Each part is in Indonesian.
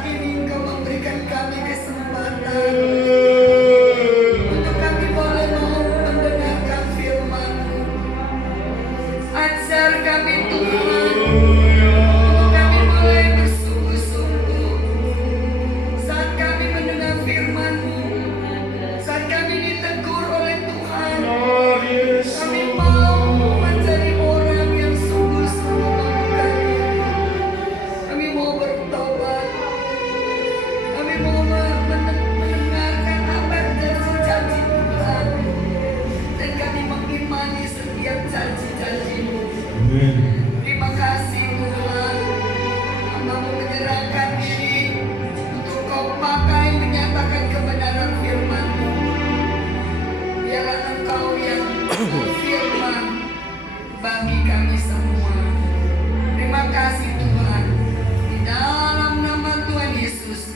saat ini Engkau memberikan kami kesempatan untuk kami boleh mau mendengarkan firman-Mu. Ajar kami Tuhan, untuk kami boleh bersungguh-sungguh saat kami mendengar firman-Mu, saat kami ditegur oleh Tuhan. Kami mau menjadi orang yang sungguh-sungguh membuka diri. Kami mau bertobat. Kami mau mendengarkan apa janji-janji Tuhan, dan kami mengimani setiap janji-janji-Mu. Terima kasih Tuhan. Hamba mau menyerahkan diri untuk Kau pakai menyatakan kebenaran firman-Mu. Biarlah Engkau yang berfirman bagi kami semua. Terima kasih Tuhan. Di dalam nama Tuhan Yesus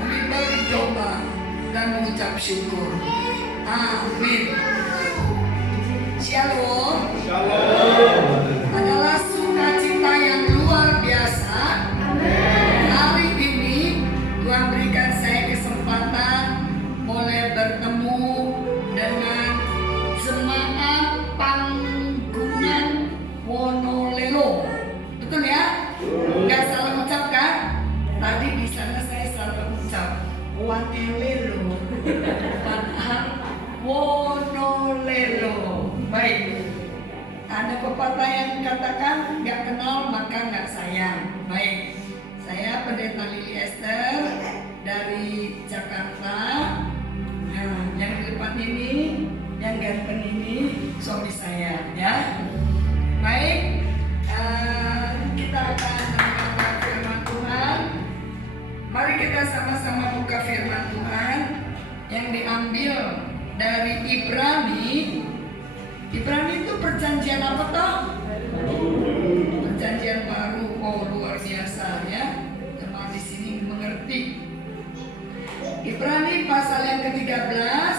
kami berdoa dan mengucap syukur. Amin. Shalom. Adalah sukacita yang luar biasa. Hari ini Tuhan berikan saya kesempatan boleh bertemu dengan jemaat Panggungan Wonolelo. Betul ya? Nggak salah ucap kan? Tadi di sana saya salah ucap Wonolelo. Wonolelo. Baik. Ada pepatah yang katakan nggak kenal maka nggak sayang. Baik. Saya Pendeta Lili Esther dari Jakarta. Nah, yang di depan ini, yang ganteng ini suami saya, ya. Baik, kita akan mendengarkan firman Tuhan. Mari kita sama-sama buka firman Tuhan yang diambil dari Ibrani. Ibrani itu perjanjian apa toh? Perjanjian baru. Oh, luar biasa ya. Jemaat di sini mengerti. Ibrani pasal yang ke-13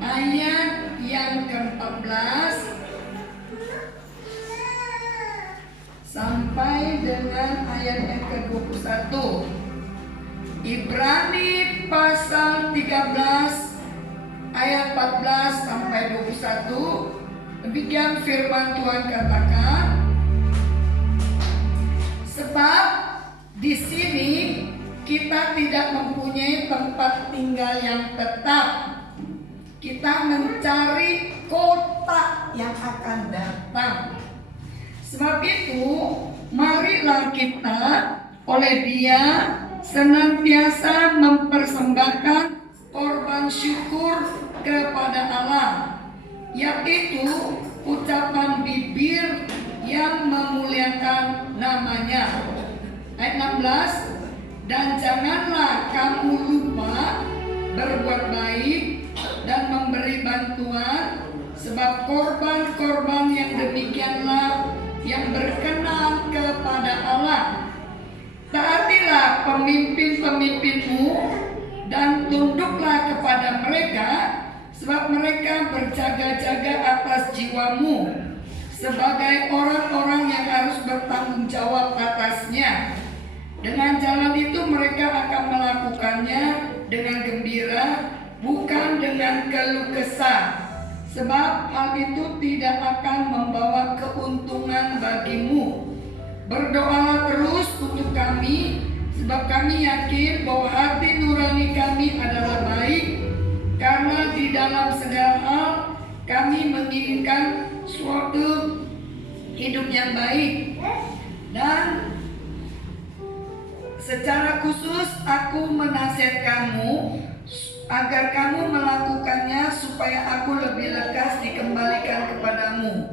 ayat yang ke-14 sampai dengan ayat yang ke-21. Ibrani pasal 13 ayat 14 sampai 21. Demikian firman Tuhan katakan, sebab di sini kita tidak mempunyai tempat tinggal yang tetap. Kita mencari kota yang akan datang. Sebab itu, marilah kita oleh Dia senantiasa mempersembahkan korban syukur kepada Allah, yaitu ucapan bibir yang memuliakan namanya. Ayat 16, dan janganlah kamu lupa berbuat baik dan memberi bantuan, sebab korban-korban yang demikianlah yang berkenan kepada Allah. Taatilah pemimpin-pemimpinmu dan tunduklah kepada mereka, sebab mereka berjaga-jaga atas jiwamu sebagai orang-orang yang harus bertanggung jawab atasnya. Dengan jalan itu mereka akan melakukannya dengan gembira, bukan dengan keluh kesah, sebab hal itu tidak akan membawa keuntungan bagimu. Berdoalah terus untuk kami, sebab kami yakin bahwa hati nurani kami adalah baik, karena di dalam segala hal kami menginginkan suatu hidup yang baik. Dan secara khusus aku menasihat kamu agar kamu melakukannya, supaya aku lebih lekas dikembalikan kepadamu.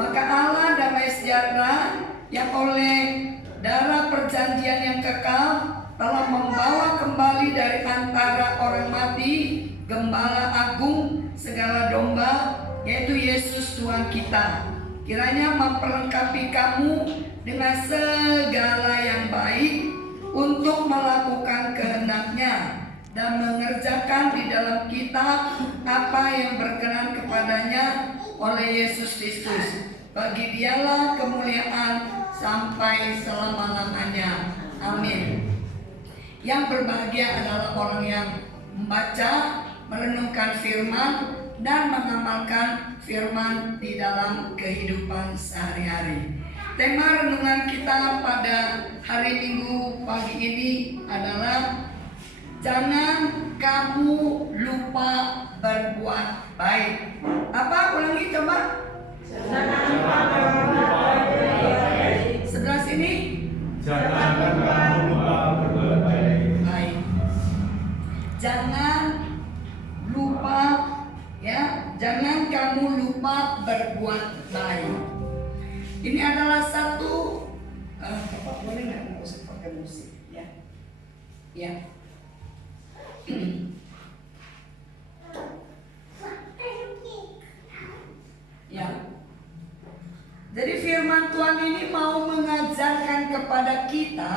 Maka Allah damai sejahtera yang oleh darah perjanjian yang kekal telah membawa kembali dari antara orang mati Gembala Agung segala domba, yaitu Yesus Tuhan kita. Kiranya memperlengkapi kamu dengan segala yang baik untuk melakukan kehendak-Nya dan mengerjakan di dalam kitab apa yang berkenan kepadanya oleh Yesus Kristus. Bagi Dialah kemuliaan sampai selama-lamanya. Amin. Yang berbahagia adalah orang yang membaca, merenungkan firman, dan mengamalkan firman di dalam kehidupan sehari-hari. Tema renungan kita pada hari Minggu pagi ini adalah jangan kamu lupa berbuat baik. Apa? Ulangi coba. Jangan kamu lupa berbuat baik. Sebelah sini. Jangan kamu lupa berbuat baik. Baik. Jangan lupa, ya. Jangan kamu lupa berbuat baik. Ini adalah satu. Bapak boleh nggak musik pakai musik? Ya. Ya. Ya. Jadi firman Tuhan ini mau mengajarkan kepada kita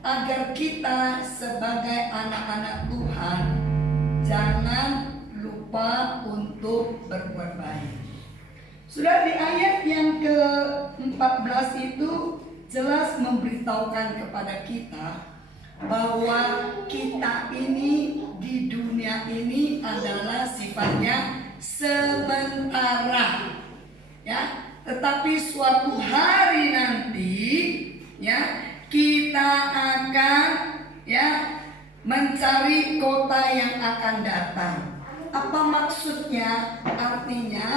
agar kita sebagai anak-anak Tuhan jangan lupa untuk berbuat baik. Sudah di ayat yang ke-14 itu jelas memberitahukan kepada kita bahwa kita ini di dunia ini adalah sifatnya sementara, ya. Tetapi suatu hari nanti, ya, kita akan, ya, mencari kota yang akan datang. Apa maksudnya? Artinya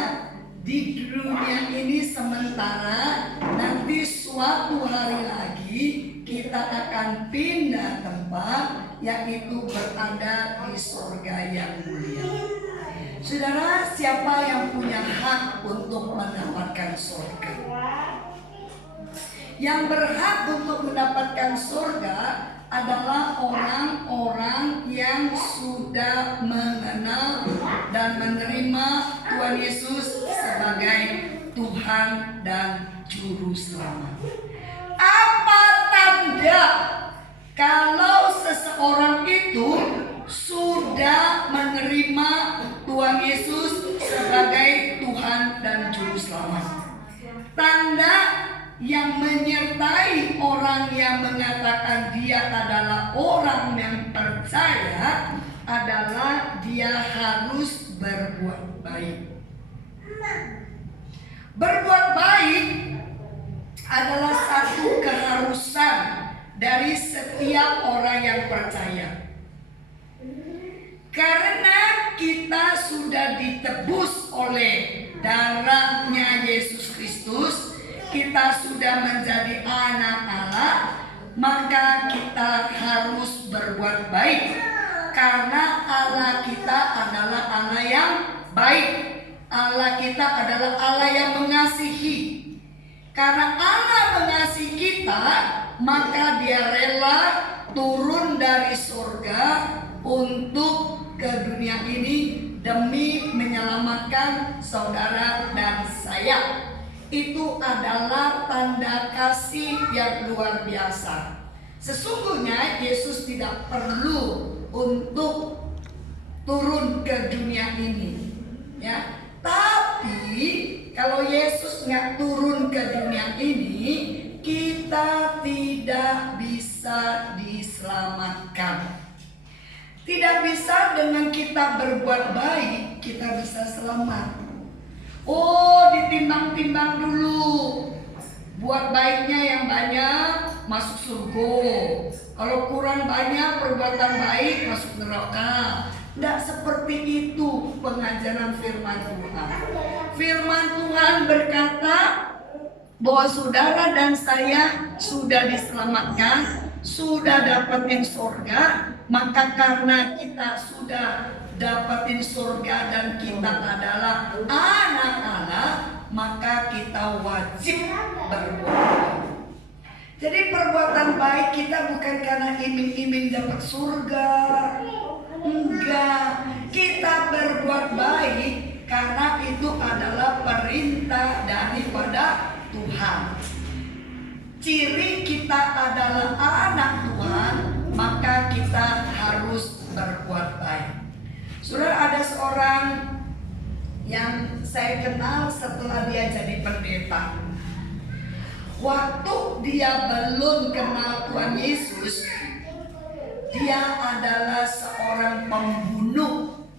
di dunia ini sementara, nanti suatu hari lagi kita akan pindah tempat, yaitu berada di surga yang mulia. Saudara, siapa yang punya hak untuk mendapatkan surga? Yang berhak untuk mendapatkan surga adalah orang-orang yang sudah mengenal dan menerima Tuhan Yesus sebagai Tuhan dan Juru Selamat. Apa tanda kalau seseorang itu sudah menerima Tuhan Yesus sebagai Tuhan dan Juru Selamat? Tanda yang menyertai orang yang mengatakan dia adalah orang yang percaya adalah dia harus berbuat baik. Berbuat baik adalah satu keharusan dari setiap orang yang percaya. Karena kita sudah ditebus oleh darahnya Yesus Kristus, kita sudah menjadi anak Allah, maka kita harus berbuat baik. Karena Allah kita adalah Allah yang baik. Allah kita adalah Allah yang mengasihi. Karena Allah mengasihi kita, maka Dia rela turun dari surga untuk ke dunia ini demi menyelamatkan saudara dan saya. Itu adalah tanda kasih yang luar biasa. Sesungguhnya Yesus tidak perlu untuk turun ke dunia ini, ya. Tapi kalau Yesus nggak turun ke dunia ini, kita tidak bisa diselamatkan. Tidak bisa dengan kita berbuat baik kita bisa selamat. Oh, ditimbang-timbang dulu. Buat baiknya yang banyak masuk surga. Kalau kurang banyak perbuatan baik masuk neraka. Tidak seperti itu pengajaran firman Tuhan. Firman Tuhan berkata bahwa saudara dan saya sudah diselamatkan, sudah dapetin surga. Maka karena kita sudah dapetin surga dan kita adalah anak Allah, maka kita wajib berbuat baik. Jadi perbuatan baik kita bukan karena iming-iming dapat surga. Enggak, kita berbuat baik karena itu adalah perintah daripada Tuhan. Ciri kita adalah anak Tuhan, maka kita harus berbuat baik. Saudara, ada seorang yang saya kenal setelah dia jadi pendeta. waktu dia belum kenal Tuhan Yesus, dia adalah seorang pembunuh.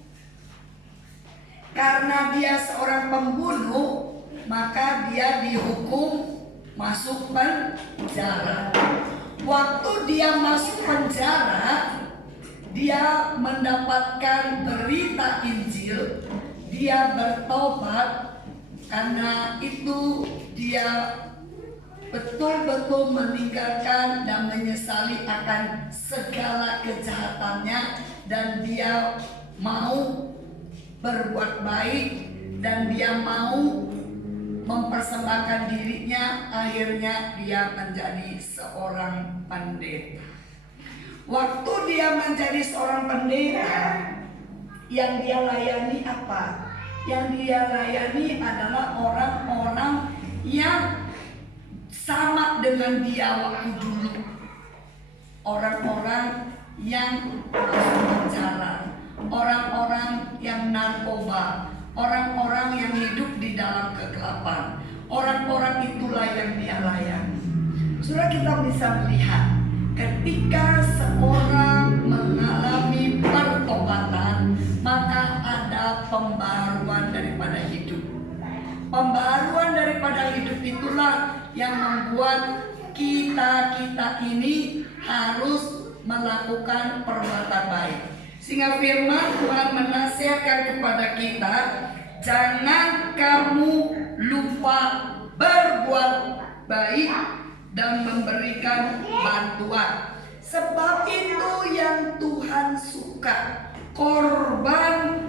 Karena dia seorang pembunuh, maka dia dihukum masuk penjara. Waktu dia masuk penjara, dia mendapatkan berita Injil, dia bertobat. Karena itu dia betul-betul meninggalkan dan menyesali akan segala kejahatannya, dan dia mau berbuat baik, dan dia mau mempersembahkan dirinya. Akhirnya dia menjadi seorang pendeta. Waktu dia menjadi seorang pendeta, yang dia layani apa? Yang dia layani adalah orang-orang yang sama dengan dia waktu dulu. Orang-orang yang masuk penjara, orang-orang yang narkoba, orang-orang yang hidup di dalam kegelapan. Orang-orang itulah yang dia layani. Saudara, kita bisa melihat ketika seorang mengalami pertobatan, maka ada pembaruan daripada hidup. Pembaruan daripada hidup itulah yang membuat kita ini harus melakukan perbuatan baik. Sehingga firman Tuhan menasihatkan kepada kita, jangan kamu lupa berbuat baik dan memberikan bantuan. Sebab itu yang Tuhan suka. Korban,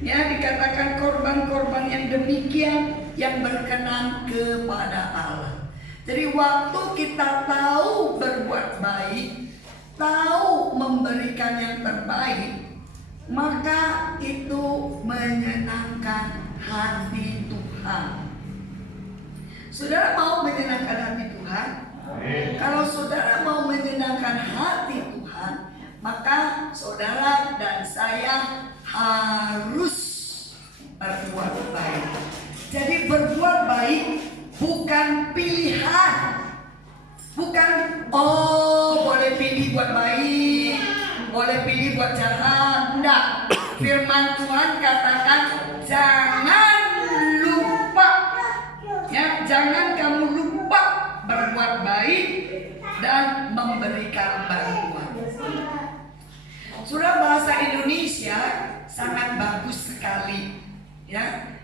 ya, dikatakan korban-korban yang demikian yang berkenan kepada Allah. Jadi waktu kita tahu berbuat baik, tahu memberikan yang terbaik, maka itu menyenangkan hati Tuhan. Saudara mau menyenangkan hati Tuhan? Kalau saudara mau menyenangkan hati Tuhan, maka saudara dan saya harus berbuat baik. Jadi berbuat baik bukan pilihan. Bukan, oh boleh pilih buat baik, boleh pilih buat jahat. Enggak. Firman Tuhan katakan jangan lupa, ya, jangan kamu lupa berbuat baik dan memberikan bantuan. Sudah bahasa Indonesia sangat bagus sekali, ya.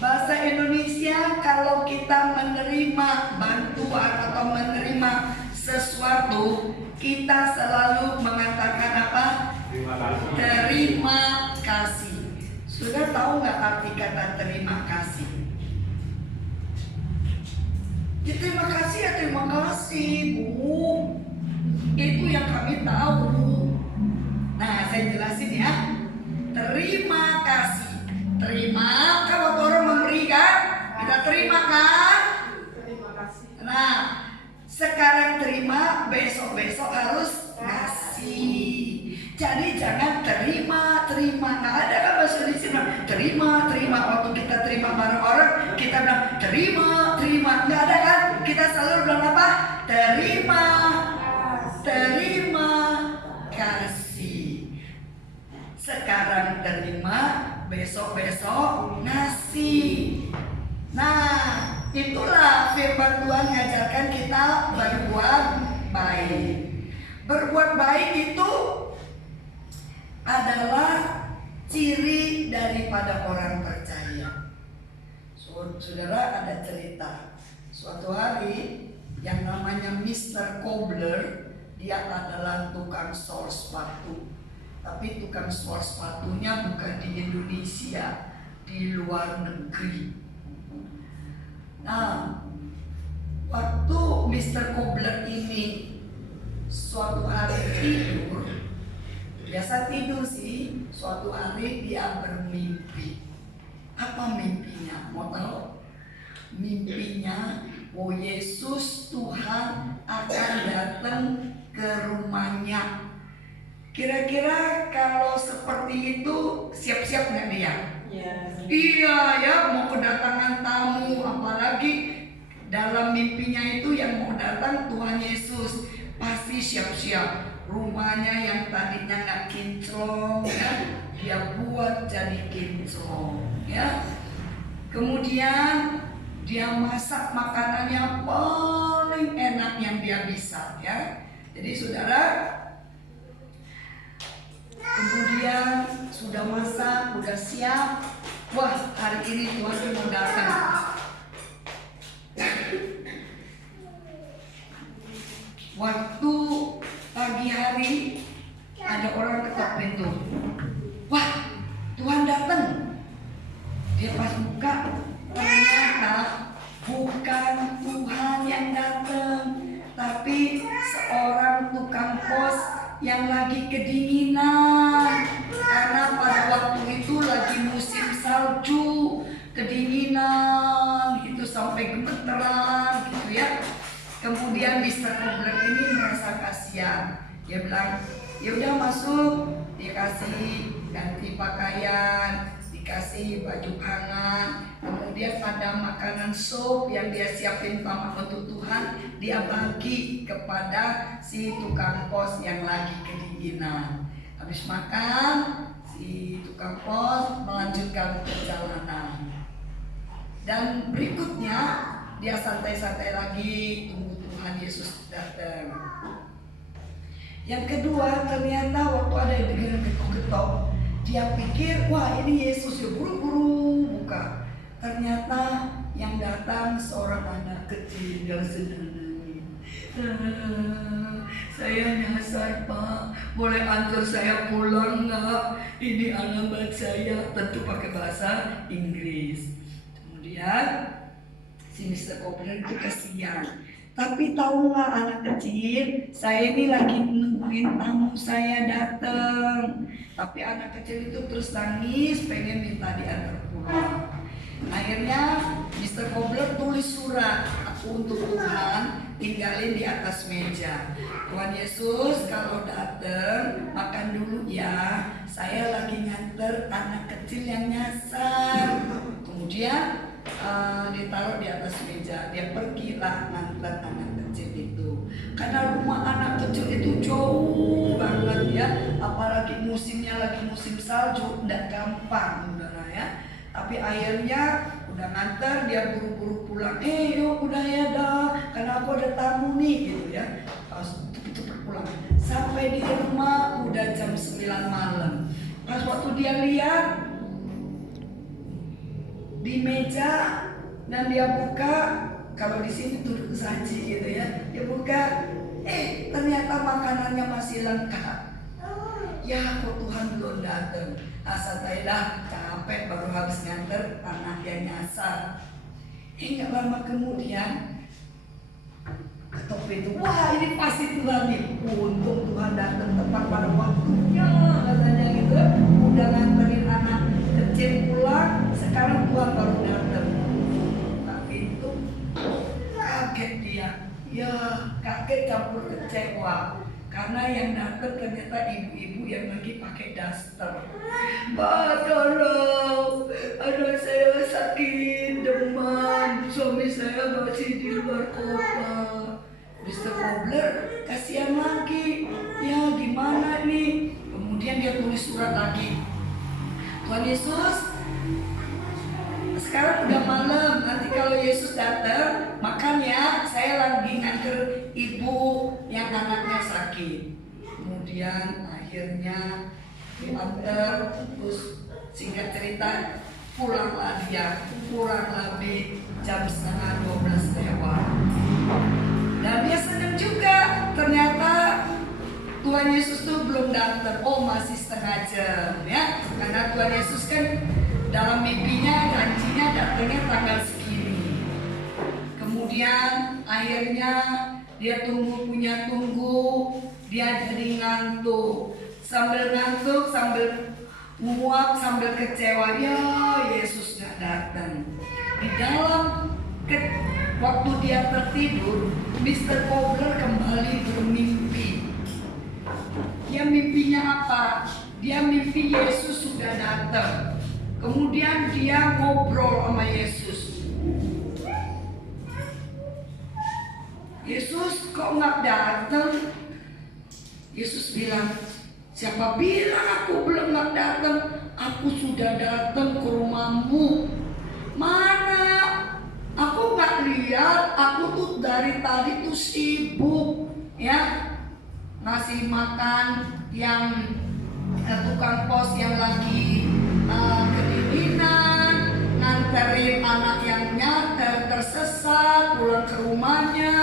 Bahasa Indonesia kalau kita menerima bantuan atau menerima sesuatu, kita selalu mengatakan apa? Terima kasih. Sudah tahu nggak arti kata terima kasih? Ya, terima kasih ya terima kasih, Bu. Itu yang kami tahu. Nah, saya jelasin ya. Terima kasih. Terima, kalau orang memberikan, kita terima kan? Terima kasih. Nah, sekarang terima, besok-besok harus ngasih. Jadi jangan terima. Nggak ada kan bahasa Indonesia terima. Waktu kita terima barang orang, kita bilang terima. Nggak ada kan? Kita selalu bilang apa? Terima kasih. Sekarang terima, besok-besok ngasih. Nah, itulah firman Tuhan mengajarkan kita berbuat baik. Berbuat baik itu adalah ciri daripada orang percaya. Saudara, ada cerita. Suatu hari yang namanya Mr. Cobbler, dia adalah tukang sol sepatu. Tapi tukang sol sepatunya bukan di Indonesia, di luar negeri. Nah, waktu Mr. Cobbler ini suatu hari tidur, biasa tidur sih, suatu hari dia bermimpi. Apa mimpinya? Mau tahu? Mimpinya, oh Yesus Tuhan akan datang ke rumahnya. Kira-kira kalau seperti itu siap-siap nggak dia? Yes. Iya ya, mau kedatangan tamu, apalagi dalam mimpinya itu yang mau datang Tuhan Yesus pasti siap-siap. Rumahnya yang tadinya nggak kinclong ya, dia buat jadi kinclong ya. Kemudian dia masak makanan yang paling enak yang dia bisa ya. Jadi saudara, kemudian sudah masak, sudah siap. Wah, hari ini Tuhan mau datang. Waktu pagi hari ada orang ketok pintu. Wah, Tuhan datang. Dia pas buka, ternyata bukan Tuhan yang datang, tapi seorang tukang pos yang lagi kedinginan. Karena pada waktu itu lagi musim salju, kedinginan, itu sampai gemeteran gitu ya. Kemudian Mr. Kobler ini merasa kasihan. Dia bilang, ya udah masuk, dikasih ganti pakaian, dikasih baju hangat, kemudian ada makanan sup yang dia siapin sama untuk Tuhan, dia bagi kepada si tukang pos yang lagi kedinginan. Habis makan, si tukang pos melanjutkan perjalanan. Dan berikutnya dia santai-santai lagi tunggu Tuhan Yesus datang. Yang kedua, ternyata waktu ada yang dengar ketok-ketok, dia pikir, wah ini Yesus ya, buru-buru buka. Ternyata yang datang seorang anak kecil yang sedang nangis. Saya nyasar Pak, boleh antar saya pulang nggak? Ini alamat saya, tentu pakai bahasa Inggris. Kemudian si Mr. Kobler itu kasihan. Tapi tahu nggak anak kecil, saya ini lagi nungguin tamu saya datang. Tapi anak kecil itu terus nangis, pengen minta diantar pulang. Akhirnya Mr. Kobler tulis surat, aku untuk Tuhan, tinggalin di atas meja. Tuhan Yesus kalau datang makan dulu ya, saya lagi nganter anak kecil yang nyasar. Kemudian ditaruh di atas meja, dia pergilah nganter anak kecil itu. Karena rumah anak kecil itu jauh banget ya, apalagi musimnya lagi musim salju, tidak gampang saudara ya. Tapi akhirnya udah nganter, dia buru-buru pulang. Yuk udah ya dah, karena aku ada tamu nih gitu ya. Cepet-cepet pulang. Sampai di rumah udah jam 9 malam. Pas waktu dia lihat di meja dan dia buka, kalau di sini duduk saji gitu ya, dia buka, ternyata makanannya masih lengkap. Ya kok Tuhan belum datang. Asatailah capek baru habis nganter anak yang nyasar. Nggak lama kemudian ketok pintu, wah ini pasti Tuhan nih. Untung Tuhan datang tepat pada waktunya katanya gitu. Udah nganterin anak kecil pulang, sekarang Tuhan baru datang. Tapi itu kaget dia, ya kaget campur kecewa. Karena yang datang ternyata ibu-ibu yang lagi pakai daster. Mbak tolong, anak saya sakit, demam, suami saya masih di luar kota. Mr. Kobler kasihan lagi, ya gimana nih? Kemudian dia tulis surat lagi. Tuhan Yesus, sekarang udah malam, nanti kalau Yesus datang, makan ya, saya lagi nganter ibu yang anaknya sakit. Kemudian akhirnya diantar, terus singkat cerita pulanglah dia, kurang lebih jam 11:30 lewat. Dan dia senang juga, ternyata Tuhan Yesus tuh belum datang, masih setengah jam ya, karena Tuhan Yesus kan dalam mimpinya janjinya datangnya tanggal segini. Kemudian akhirnya dia tunggu, dia jadi ngantuk. Sambil ngantuk, sambil muak, sambil kecewa, ya Yesus gak datang. Di dalam waktu dia tertidur, Mr. Kobler kembali bermimpi. Dia mimpinya apa? Dia mimpi Yesus sudah datang. Kemudian dia ngobrol sama Yesus. datang. Yesus bilang, siapa bilang aku belum datang? Aku sudah datang ke rumahmu. Mana? Aku nggak lihat. Aku tuh dari tadi tuh sibuk, ya, ngasih makan yang tukang pos yang lagi kedinginan, nganterin anak yang tersesat pulang ke rumahnya,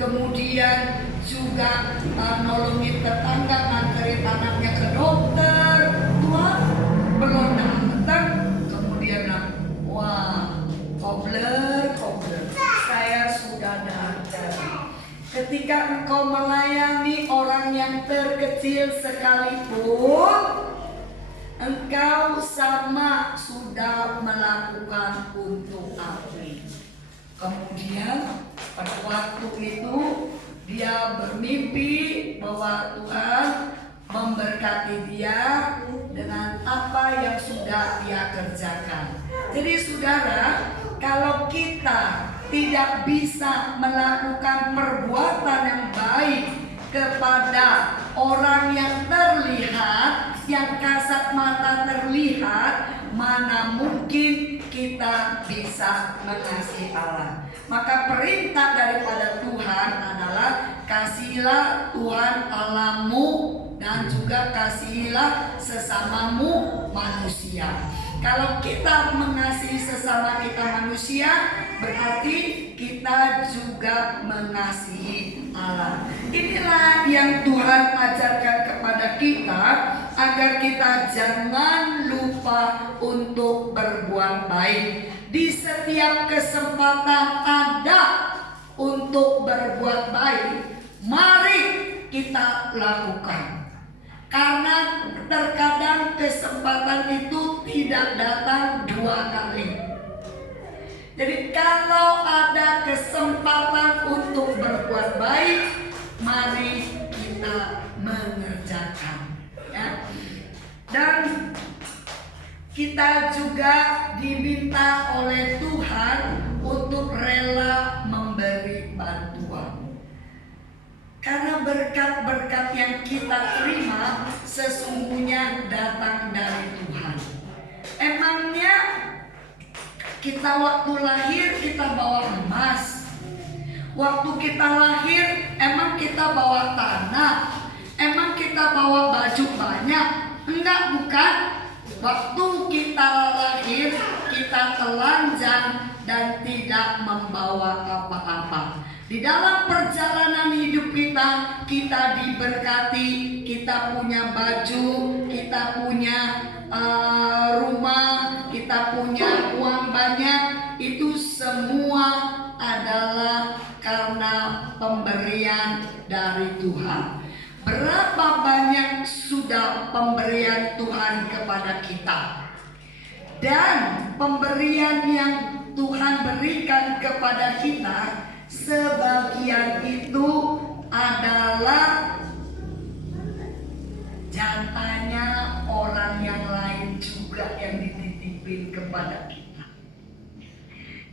kemudian juga nolongin tetangga nganterin anaknya ke dokter. Tuhan belum datang. Kemudian wah, kobler, saya sudah datang. Ketika engkau melayani orang yang terkecil sekalipun, engkau sama sudah melakukan untuk aku. Kemudian pada waktu itu dia bermimpi bahwa Tuhan memberkati dia dengan apa yang sudah dia kerjakan. Jadi saudara, kalau kita tidak bisa melakukan perbuatan yang baik kepada orang yang terlihat, yang kasat mata terlihat, mana mungkin kita bisa mengasihi Allah. Maka perintah daripada Tuhan adalah kasihilah Tuhan Allahmu dan juga kasihilah sesamamu manusia. Kalau kita mengasihi sesama kita manusia, berarti kita juga mengasihi Allah. Inilah yang Tuhan ajarkan kepada kita, agar kita jangan lupa untuk berbuat baik. Di setiap kesempatan ada untuk berbuat baik, mari kita lakukan. Karena terkadang kesempatan itu tidak datang dua kali. Jadi kalau ada kesempatan untuk berbuat baik, mari kita mengerjakan, ya. Dan kita juga diminta oleh Tuhan untuk rela memberi bantuan. Karena berkat-berkat yang kita terima sesungguhnya datang dari Tuhan. Emangnya kita waktu lahir kita bawa emas? Waktu kita lahir emang kita bawa tanah? Emang kita bawa baju banyak? Enggak, bukan. Waktu kita lahir kita telanjang dan tidak membawa apa-apa. Di dalam perjalanan hidup kita, kita diberkati, kita punya baju, kita punya rumah, kita punya uang banyak. Itu semua adalah karena pemberian dari Tuhan. Berapa banyak sudah pemberian Tuhan kepada kita? Dan pemberian yang Tuhan berikan kepada kita, sebagian itu adalah jatahnya orang yang lain juga yang dititipin kepada kita.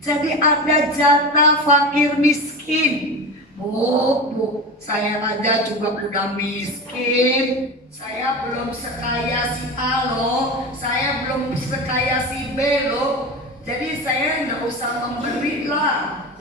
Jadi ada jatah fakir miskin. Bu, saya aja juga udah miskin. Saya belum sekaya si A loh. Saya belum sekaya si B loh. Jadi saya nggak usah memberi lah.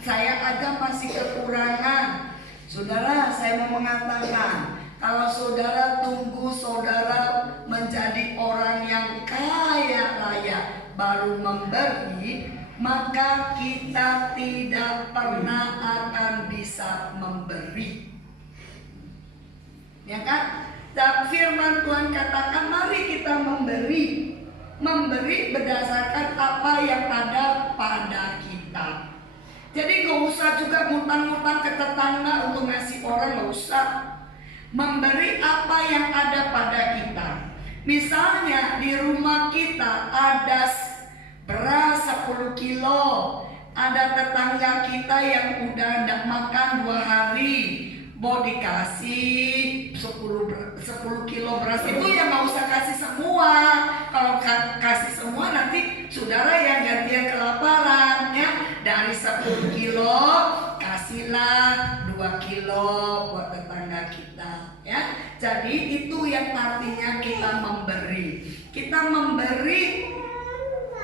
Saya aja masih kekurangan. Saudara, saya mau mengatakan, kalau saudara tunggu saudara menjadi orang yang kaya raya baru memberi, maka kita tidak pernah akan bisa memberi. Ya kan? Dan firman Tuhan katakan, mari kita memberi. Memberi berdasarkan apa yang ada pada kita. Jadi gak usah juga ngutang-ngutang ke tetangga untuk ngasih orang, gak usah. Memberi apa yang ada pada kita. Misalnya di rumah kita ada beras 10 kilo. Ada tetangga kita yang udah tidak makan 2 hari, mau dikasih 10 kilo beras itu ya nggak usah kasih semua. Kalau kasih semua nanti saudara yang gantian kelaparan, ya. Dari 10 kilo kasih kasihlah 2 kilo buat tetangga kita, ya. Jadi itu yang artinya kita memberi. Kita memberi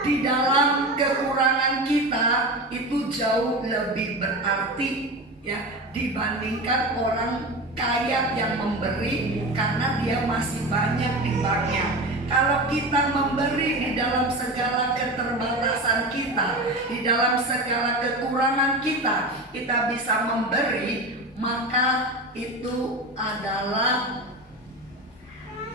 di dalam kekurangan kita itu jauh lebih berarti, ya, dibandingkan orang kaya yang memberi karena dia masih banyak di banknya. Kalau kita memberi di dalam segala keterbatasan kita, di dalam segala kekurangan kita, kita bisa memberi, maka itu adalah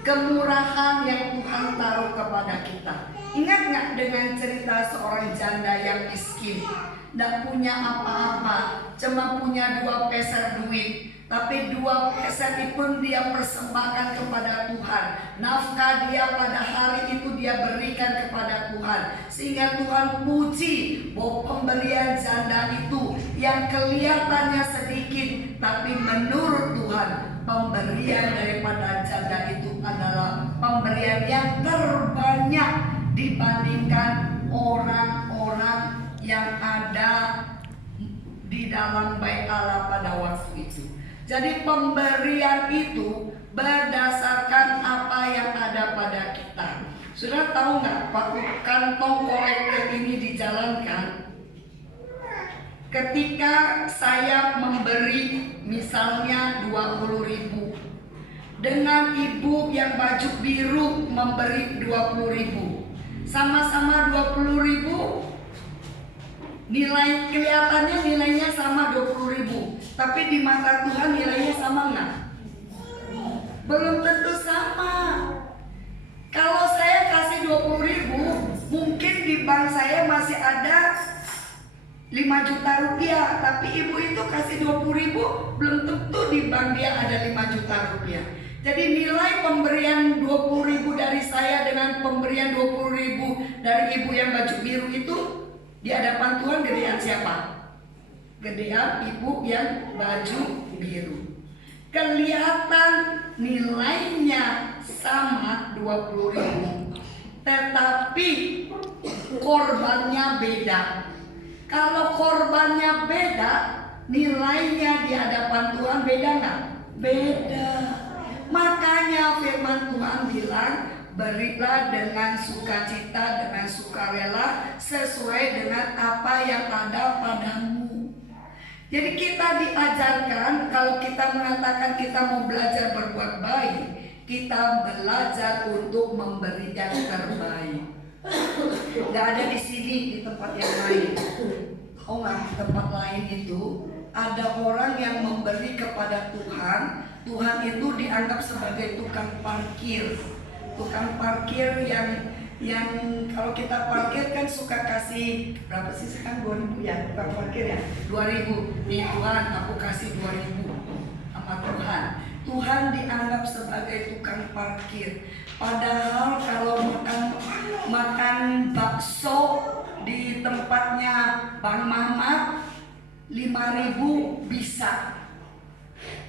kemurahan yang Tuhan taruh kepada kita. Ingat nggak dengan cerita seorang janda yang miskin, nggak punya apa-apa, cuma punya 2 peser duit. Tapi 2 peser itu pun dia persembahkan kepada Tuhan. Nafkah dia pada hari itu dia berikan kepada Tuhan. Sehingga Tuhan puji bahwa pemberian janda itu yang kelihatannya sedikit, tapi menurut Tuhan pemberian daripada janda itu adalah pemberian yang terbanyak dibandingkan orang-orang yang ada di dalam bait Allah pada waktu itu. Jadi pemberian itu berdasarkan apa yang ada pada kita. Sudah tahu nggak, waktu kantong kolektor ini dijalankan, ketika saya memberi misalnya 20.000, dengan ibu yang baju biru memberi 20.000, sama-sama 20.000. Nilai kelihatannya nilainya sama 20.000, tapi di mata Tuhan nilainya sama nggak? Belum tentu sama. Kalau saya kasih 20.000, mungkin di bank saya masih ada 5 juta rupiah, tapi ibu itu kasih 20.000, belum tentu di bank dia ada 5 juta rupiah. Jadi nilai pemberian 20.000 dari saya dengan pemberian 20.000 dari ibu yang baju biru itu, di hadapan Tuhan gedean siapa? Gedean ibu yang baju biru. Kelihatan nilainya sama 20.000, tetapi korbannya beda. Kalau korbannya beda, nilainya di hadapan Tuhan beda nggak? Beda. Makanya firman Tuhan bilang, berilah dengan sukacita, dengan sukarela, sesuai dengan apa yang ada padamu. Jadi kita diajarkan, kalau kita mengatakan kita mau belajar berbuat baik, kita belajar untuk memberi yang terbaik. Tidak ada di sini, di tempat yang lain. Oh nggak, di tempat lain itu ada orang yang memberi kepada Tuhan. Tuhan itu dianggap sebagai tukang parkir. Tukang parkir yang kalau kita parkir kan suka kasih berapa sih sekarang 2.000 ya, tukang parkir ya 2.000. Nih Tuhan, aku kasih 2.000 sama Tuhan. Tuhan dianggap sebagai tukang parkir. Padahal kalau makan bakso di tempatnya Bang Mamat 5.000 bisa.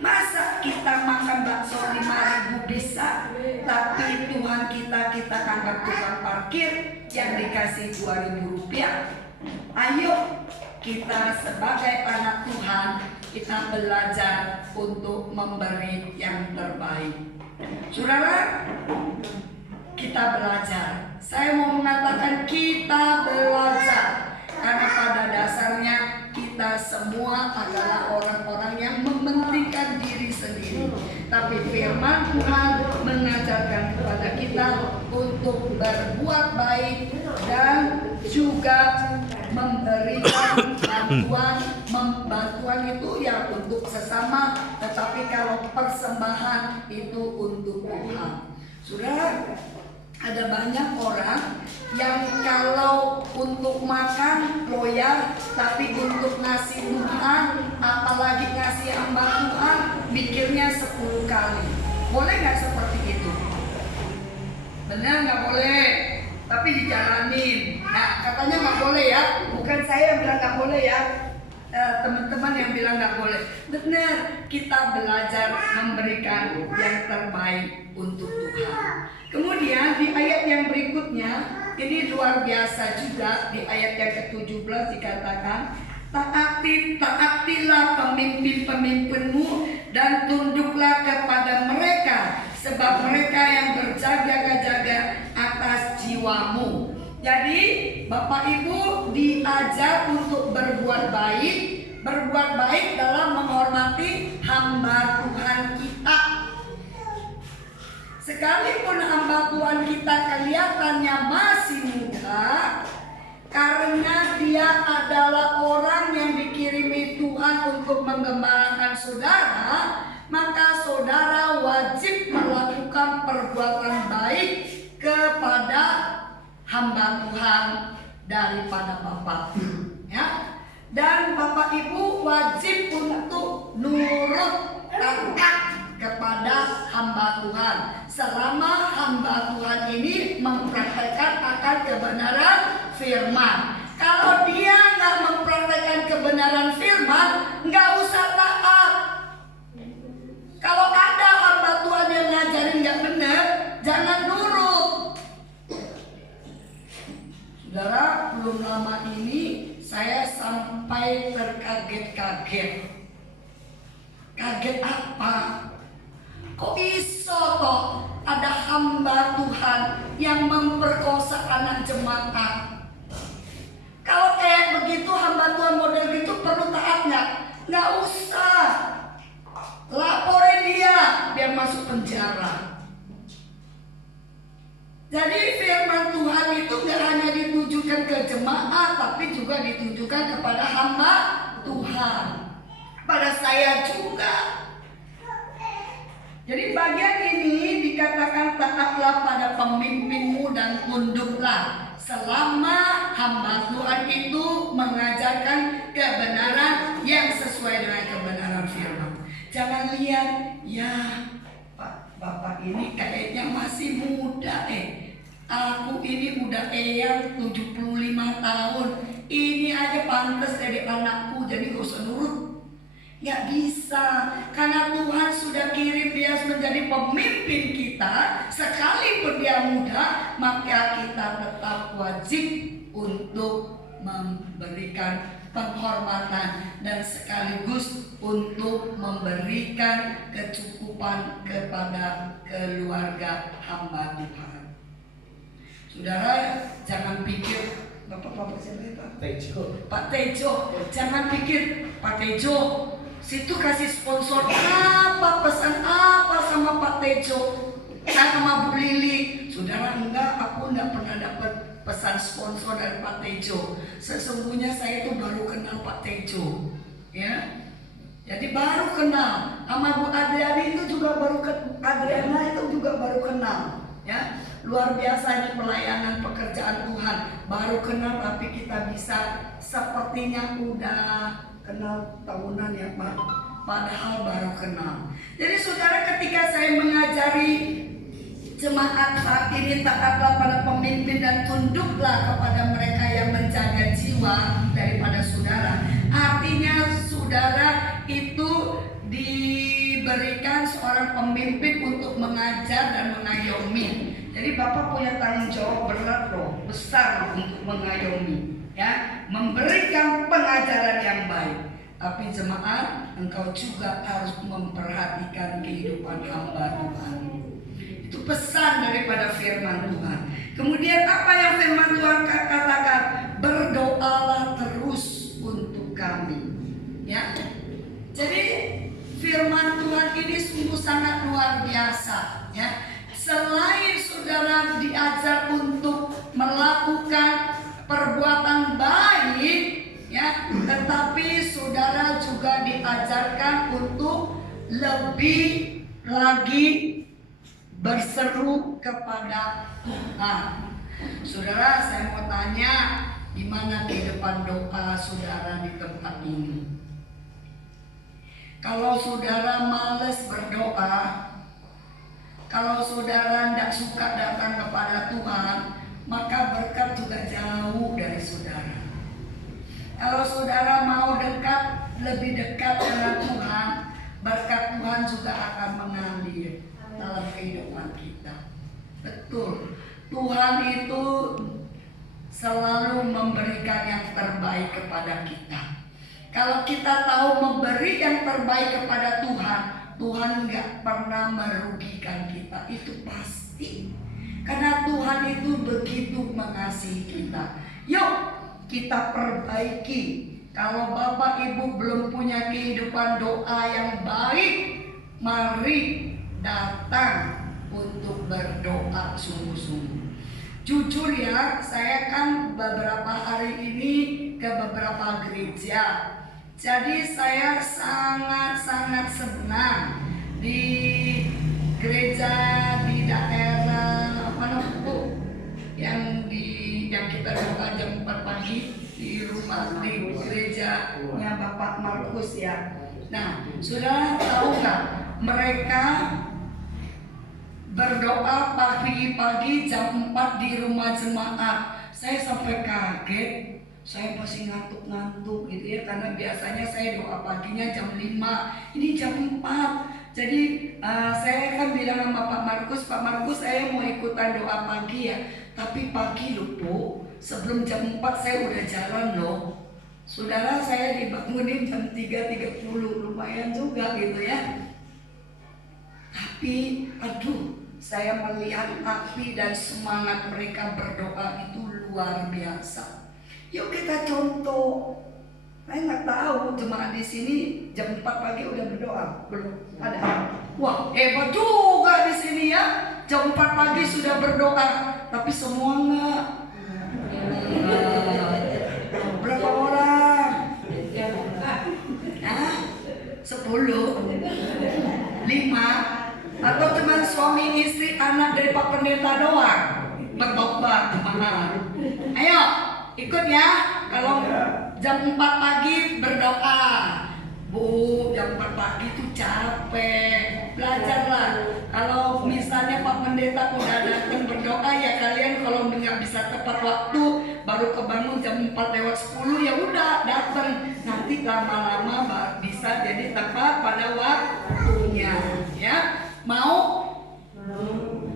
Masa kita makan bakso 5.000 bisa, tapi Tuhan kita anggap tukang parkir yang dikasih 2.000 rupiah. Ayo kita sebagai anak Tuhan, kita belajar untuk memberi yang terbaik. Saudara, kita belajar. Saya mau mengatakan kita belajar, karena pada dasarnya kita semua adalah orang-orang yang mementingkan diri sendiri. Tapi firman Tuhan mengajarkan kepada kita untuk berbuat baik dan juga memberikan bantuan. Bantuan itu ya untuk sesama, tetapi kalau persembahan itu untuk Tuhan. Sudah ada banyak orang yang kalau untuk makan loyal, tapi untuk ngasih Tuhan, apalagi ngasih hamba Tuhan, mikirnya 10 kali. Boleh nggak seperti itu? Benar nggak boleh, tapi dijalanin. Nah katanya nggak boleh ya, bukan saya yang bilang nggak boleh ya, teman-teman yang bilang nggak boleh. Benar, kita belajar memberikan yang terbaik untuk Tuhan. Kemudian di ayat yang berikutnya, ini luar biasa juga, di ayat yang ke-17 dikatakan, Taatilah pemimpin-pemimpinmu dan tunduklah kepada mereka, sebab mereka yang berjaga-jaga atas jiwamu. Jadi Bapak Ibu diajar untuk berbuat baik dalam menghormati hamba Tuhan kita. Sekalipun hamba Tuhan kita kelihatannya masih muda, karena dia adalah orang yang dikirimi Tuhan untuk menggembalakan saudara, maka saudara wajib melakukan perbuatan baik kepada hamba Tuhan daripada Bapak, ya. Dan Bapak Ibu wajib untuk nurut taat kepada hamba Tuhan selama hamba Tuhan ini mempraktekkan akan kebenaran firman. Kalau dia nggak mempraktekkan kebenaran firman, nggak usah taat. Kalau ada hamba Tuhan yang ngajarin nggak benar, jangan nurut. Saudara, belum lama ini saya sampai terkaget-kaget. Kaget apa? Kok iso toh ada hamba Tuhan yang memperkosa anak jemaat? Kalau kayak begitu hamba Tuhan model gitu perlu taat nggak? Nggak usah. Laporin dia biar masuk penjara. Jadi firman Tuhan itu nggak hanya ditujukan ke jemaat, tapi juga ditujukan kepada hamba Tuhan, pada saya juga. Jadi bagian ini dikatakan taatlah pada pemimpinmu dan tunduklah selama hamba Tuhan itu mengajarkan kebenaran yang sesuai dengan kebenaran firman. Jangan lihat, ya Bapak ini kayaknya masih muda Aku ini udah eyang 75 tahun. Ini aja pantas jadi anakku, jadi gak usah nurut. Gak bisa, karena Tuhan sudah kirim dia menjadi pemimpin kita. Sekalipun dia muda, maka kita tetap wajib untuk memberikan penghormatan dan sekaligus untuk memberikan kecukupan kepada keluarga hamba Tuhan. Saudara, jangan pikir Bapak siapa Pak? Tejo. Pak Tejo, jangan pikir Pak Tejo situ kasih sponsor apa, pesan apa sama Pak Tejo, sama Bu Lili. Saudara, enggak, aku enggak pernah dapat pesan sponsor dari Pak Tejo. Sesungguhnya saya itu baru kenal Pak Tejo, ya. Jadi baru kenal sama Bu Adriana itu juga baru kenal, ya. Luar biasa ini pelayanan pekerjaan Tuhan. Baru kenal tapi kita bisa sepertinya udah kenal tahunan ya Pak. Padahal baru kenal. Jadi saudara, ketika saya mengajari jemaat saat ini, taatlah pada pemimpin dan tunduklah kepada mereka yang menjaga jiwa daripada saudara. Artinya saudara itu diberikan seorang pemimpin untuk mengajar dan mengayomi. Jadi Bapak punya tanggung jawab berat loh, besar untuk mengayomi, ya, memberikan pengajaran yang baik. Tapi jemaat, engkau juga harus memperhatikan kehidupan hamba Tuhan. Itu pesan daripada firman Tuhan. Kemudian apa yang firman Tuhan katakan? Berdoalah terus untuk kami, ya. Jadi firman Tuhan ini sungguh sangat luar biasa, ya. Selain saudara diajar untuk melakukan perbuatan baik, ya, tetapi saudara juga diajarkan untuk lebih lagi berseru kepada Tuhan. Saudara, saya mau tanya, gimana kehidupan doa saudara di tempat ini? Kalau saudara malas berdoa, kalau saudara tidak suka datang kepada Tuhan, maka berkat juga jauh dari saudara. Kalau saudara mau lebih dekat dengan Tuhan, berkat Tuhan juga akan mengalir dalam kehidupan kita. Betul, Tuhan itu selalu memberikan yang terbaik kepada kita. Kalau kita tahu memberi yang terbaik kepada Tuhan, Tuhan nggak pernah merugikan kita, itu pasti. Karena Tuhan itu begitu mengasihi kita. Yuk kita perbaiki. Kalau Bapak Ibu belum punya kehidupan doa yang baik, mari datang untuk berdoa sungguh-sungguh. Jujur ya, saya kan beberapa hari ini ke beberapa gereja. Jadi saya sangat-sangat senang di gereja di daerah mana Bu? Yang kita doa jam 4 pagi di rumah di gerejanya Bapak Markus ya. Nah, saudara tahu nggak mereka berdoa pagi-pagi jam 4 di rumah jemaat. Saya sampai kaget, saya masih ngantuk-ngantuk gitu ya, karena biasanya saya doa paginya jam 5, ini jam 4. Jadi saya kan bilang sama Pak Markus, saya mau ikutan doa pagi ya. Tapi pagi loh Bu, sebelum jam 4 saya udah jalan loh. Saudara, saya dibangunin jam 3.30, lumayan juga gitu ya. Tapi aduh, saya melihat api dan semangat mereka berdoa itu luar biasa. Yuk kita contoh. Saya nggak tahu jemaat di sini jam 4 pagi udah berdoa belum ada. Wah hebat juga di sini ya. Jam 4 pagi sudah berdoa. Tapi semua nggak. Berapa orang? 10, 5. Atau cuma suami istri anak dari Pak Pendeta doang bertobat jemaat. Ayo ikut ya. Kalau jam 4 pagi berdoa. Bu, jam 4 pagi itu capek. Belajarlah. Kalau misalnya Pak Pendeta udah datang berdoa, ya kalian kalau nggak bisa tepat waktu baru kebangun jam 4:10 ya udah datang. Nanti lama-lama bisa jadi tepat pada waktunya ya. Mau?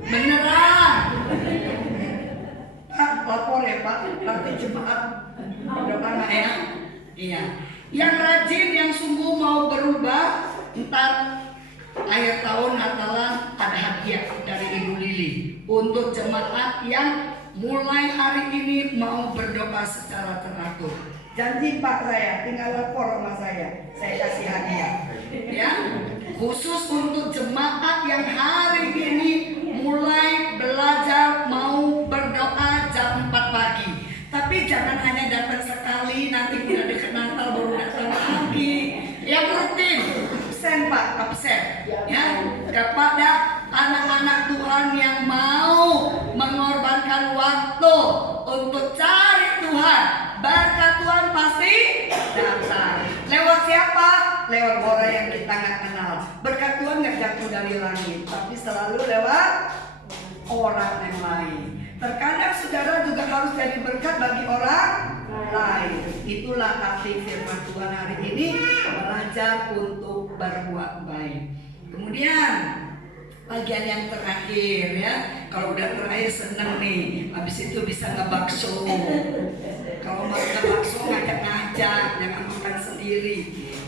Beneran? Pak, lapor ya Pak, nanti jemaat berdoa ya. Iya. Yang rajin, yang sungguh mau berubah, ntar akhir tahun Natalan ada hadiah dari Ibu Lili untuk jemaat yang mulai hari ini mau berdoa secara teratur. Janji Pak saya, tinggal lapor sama saya kasih hadiah. Ya, khusus untuk jemaat yang hari ini mulai belajar mau berdoa jam 4 pagi. Tapi jangan hanya datang sekali, nanti udah deket Natal baru datang lagi. Yang rutin, absen Pak, absen. Ya, kepada anak-anak Tuhan yang mau mengorbankan waktu untuk cari Tuhan, berkat Tuhan pasti datang. Lewat siapa? Lewat orang yang kita nggak kenal. Berkat Tuhan nggak jatuh dari langit, tapi selalu lewat orang yang lain. Terkadang saudara juga harus jadi berkat bagi orang lain. Itulah arti firman Tuhan hari ini, belajar untuk berbuat baik. Kemudian bagian yang terakhir ya, kalau udah terakhir seneng nih, habis itu bisa ngebakso. Kalau mau ngebakso ngajak-ngajak, jangan makan sendiri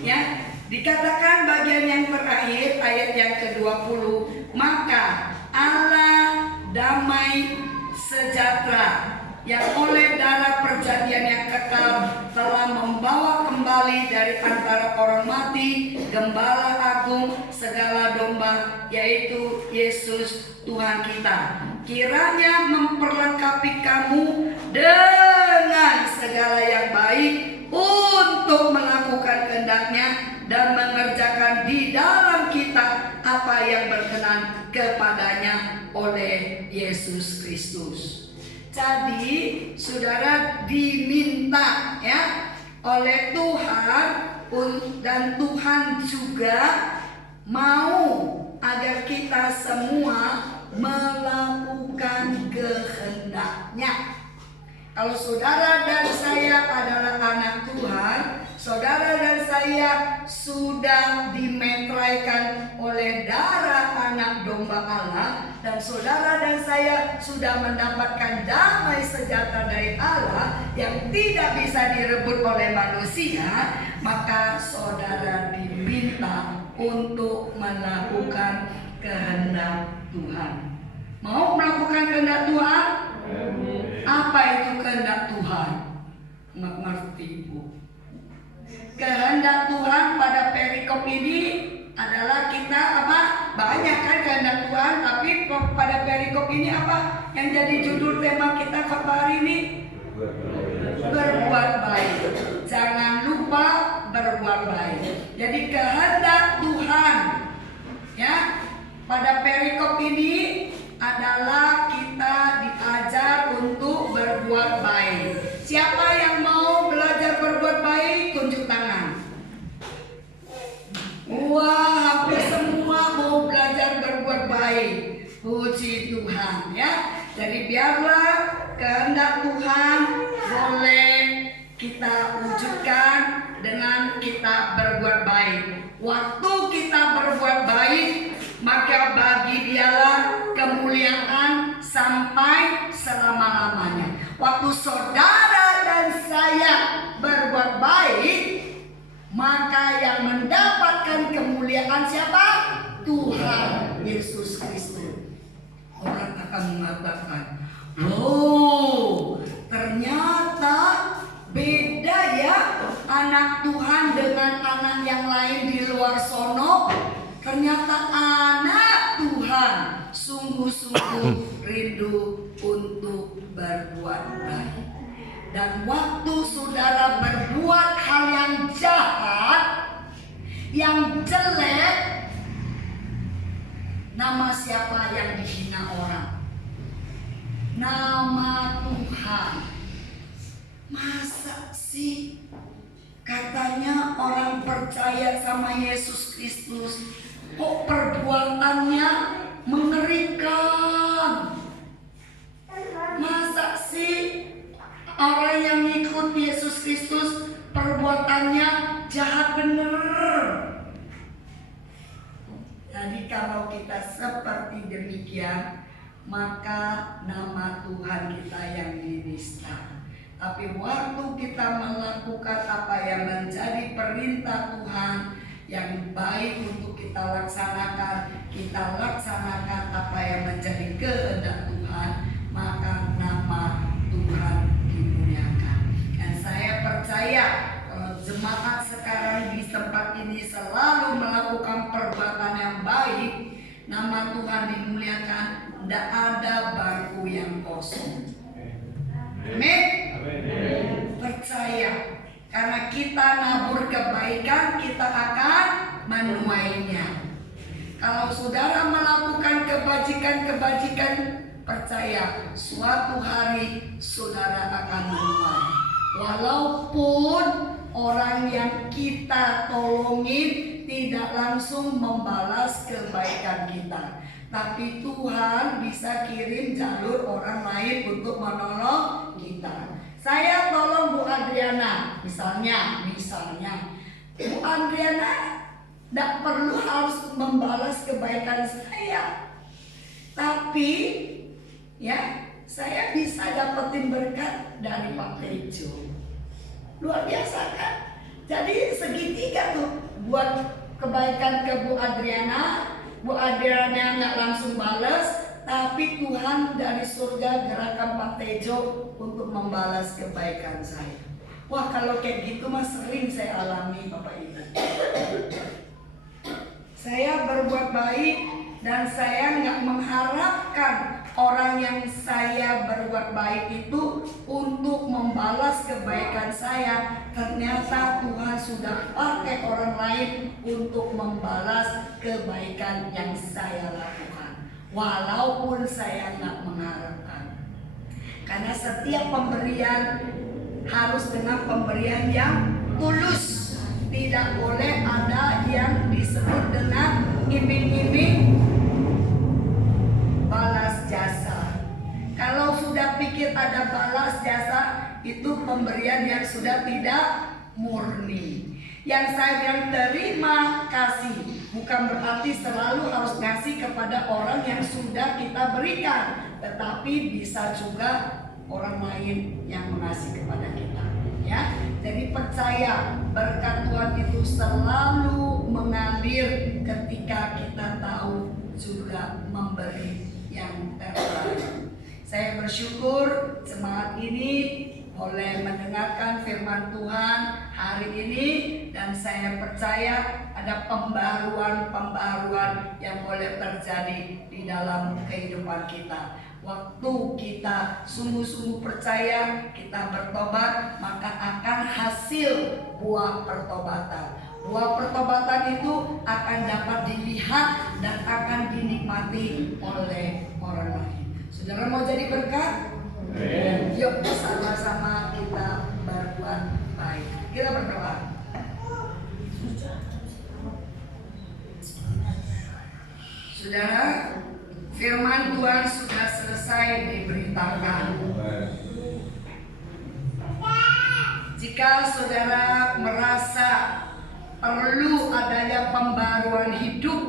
ya. Dikatakan bagian yang terakhir ayat yang ke-20, maka Allah damai sejahtera yang oleh darah perjanjian yang kekal telah membawa kembali dari antara orang mati Gembala Agung segala domba, yaitu Yesus Tuhan kita. Kiranya memperlengkapi kamu dengan segala yang baik untuk melakukan kehendak-Nya dan mengerjakan di dalam kita apa yang berkenan kepadanya oleh Yesus Kristus. Jadi saudara diminta ya oleh Tuhan, dan Tuhan juga mau agar kita semua melakukan kehendak-Nya. Kalau saudara dan saya adalah anak Tuhan, saudara dan saya sudah dimeteraikan oleh darah anak domba Allah, dan saudara dan saya sudah mendapatkan damai sejahtera dari Allah yang tidak bisa direbut oleh manusia. maka saudara diminta untuk melakukan kehendak Tuhan. Mau melakukan kehendak Tuhan? Apa itu kehendak Tuhan? Nggak ngerti, Bu. Kehendak Tuhan pada perikop ini adalah kita apa? Banyak kan kehendak Tuhan, tapi pada perikop ini apa yang jadi judul tema kita hari ini? Berbuat baik. Jangan lupa berbuat baik. Jadi kehendak Tuhan ya pada perikop ini adalah kita diajar untuk berbuat baik. Siapa yang mau belajar berbuat baik, tunjuk tangan. Wah, hampir semua mau belajar berbuat baik. Puji Tuhan ya. Jadi biarlah kehendak Tuhan boleh kita wujudkan dengan kita berbuat baik. Waktu kita berbuat baik, maka bagi dialah kemuliaan sampai selama-lamanya. Waktu saudara dan saya berbuat baik, maka yang mendapatkan kemuliaan siapa? Tuhan Yesus Kristus. Orang akan mengatakan, loh, ternyata beda ya anak Tuhan dengan anak yang lain di luar sono. Ternyata anak Tuhan sungguh-sungguh rindu untuk berbuat baik. Dan waktu saudara berbuat hal yang jahat, yang jelek, nama siapa yang dihina orang? Nama Tuhan. Masa sih katanya orang percaya sama Yesus Kristus, kok perbuatannya mengerikan? Masa sih orang yang ikut Yesus Kristus perbuatannya jahat bener? Jadi kalau kita seperti demikian, maka nama Tuhan kita yang dinista. Tapi waktu kita melakukan apa yang menjadi perintah Tuhan yang baik untuk kita laksanakan apa yang menjadi kehendak Tuhan, maka nama Tuhan dimuliakan. Dan saya percaya kalau jemaat sekarang di tempat ini selalu melakukan perbuatan yang baik, nama Tuhan dimuliakan. Tidak ada bangku yang kosong. Amin. Percaya, karena kita nabur kebaikan, kita akan menuainya. Kalau saudara melakukan kebajikan, percaya suatu hari saudara akan menuai. Walaupun orang yang kita tolongin tidak langsung membalas kebaikan kita, tapi Tuhan bisa kirim jalur orang lain untuk menolong kita. Saya tolong Bu Adriana, misalnya Bu Adriana tidak perlu harus membalas kebaikan saya, tapi ya saya bisa dapetin berkat dari Pak Tejo. Luar biasa kan? Jadi segitiga tuh buat kebaikan ke Bu Adriana. Bu Adriana nggak langsung balas, tapi Tuhan dari surga gerakan Pak Tejo untuk membalas kebaikan saya. Wah, kalau kayak gitu mah sering saya alami, Bapak Ibu. Saya berbuat baik dan saya nggak mengharapkan orang yang saya berbuat baik itu untuk membalas kebaikan saya. Ternyata Tuhan sudah pakai orang lain untuk membalas kebaikan yang saya lakukan, walaupun saya nggak mengharapkan. Karena setiap pemberian harus dengan pemberian yang tulus. Tidak boleh ada yang disebut dengan iming-iming balas jasa. Kalau sudah pikir ada balas jasa, itu pemberian yang sudah tidak murni. Yang saya bilang terima kasih bukan berarti selalu harus ngasih kepada orang yang sudah kita berikan, tetapi bisa juga orang lain yang mengasih kepada kita. ya. Jadi percaya berkat Tuhan itu selalu mengalir ketika kita tahu juga memberi yang terbaik. Saya bersyukur semangat ini oleh mendengarkan firman Tuhan hari ini, dan saya percaya ada pembaharuan yang boleh terjadi di dalam kehidupan kita. Waktu kita sungguh-sungguh percaya, kita bertobat, maka akan hasil buah pertobatan. Buah pertobatan itu akan dapat dilihat dan akan dinikmati oleh orang lain. Saudara mau jadi berkat? Yuk bersama-sama kita berbuat baik. Kita berdoa. Saudara, firman Tuhan sudah selesai diberitakan. Jika saudara merasa perlu adanya pembaruan hidup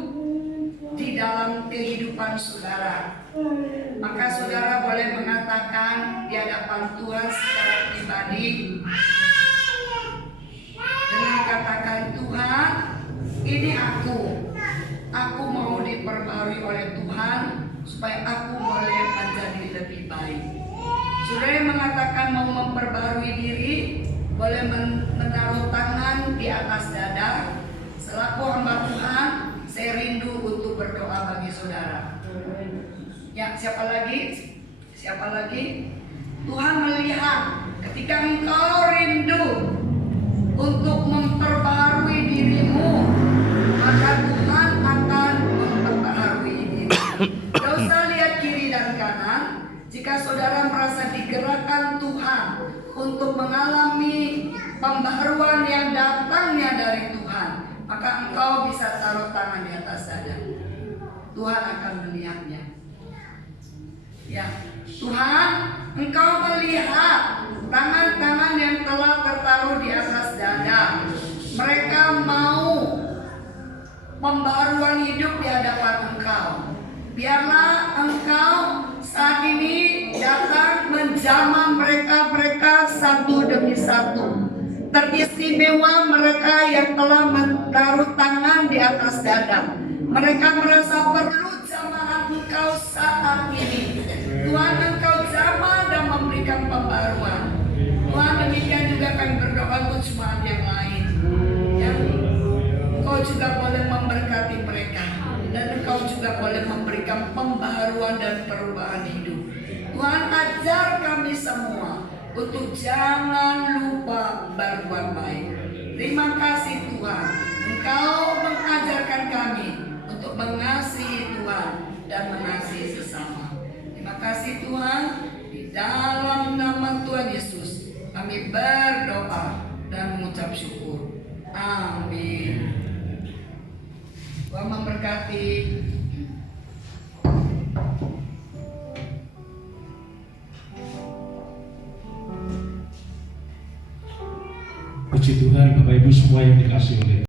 di dalam kehidupan saudara, maka saudara boleh mengatakan di hadapan Tuhan secara pribadi dengan katakan, Tuhan, ini aku mau diperbarui oleh Tuhan supaya aku boleh menjadi lebih baik. Saudara yang mengatakan mau memperbarui diri, boleh menaruh tangan di atas dada. Selaku hamba Tuhan, saya rindu untuk berdoa bagi saudara. Ya, siapa lagi? Siapa lagi? Tuhan melihat ketika engkau rindu untuk memperbarui dirimu, maka Tuhan akan memperbarui dirimu. Gak usah lihat kiri dan kanan. Jika saudara merasa digerakkan Tuhan untuk mengalami pembaharuan yang datangnya dari Tuhan, maka engkau bisa taruh tangan di atas dada. Tuhan akan melihatnya. Ya, Tuhan, engkau melihat tangan-tangan yang telah tertaruh di atas dada. Mereka mau pembaharuan hidup di hadapan engkau. Biarlah engkau saat ini datang menjamah mereka satu demi satu. Teristimewa mereka yang telah menaruh tangan di atas dada. Mereka merasa perlu jamaah engkau saat ini. Tuhan, engkau jamah dan memberikan pembaruan. Tuhan, demikian juga kami berdoa untuk jemaat yang lain, yang engkau juga boleh memberkati mereka, dan engkau juga boleh memberikan pembaharuan dan perubahan hidup. Tuhan, ajar kami semua untuk jangan lupa berbuat baik. Terima kasih Tuhan, engkau mengajarkan kami untuk mengasihi Tuhan dan mengasihi sesama. Terima kasih Tuhan, di dalam nama Tuhan Yesus kami berdoa dan mengucap syukur. Amin. Tuhan memberkati. Puji Tuhan, Bapak Ibu semua yang dikasihi oleh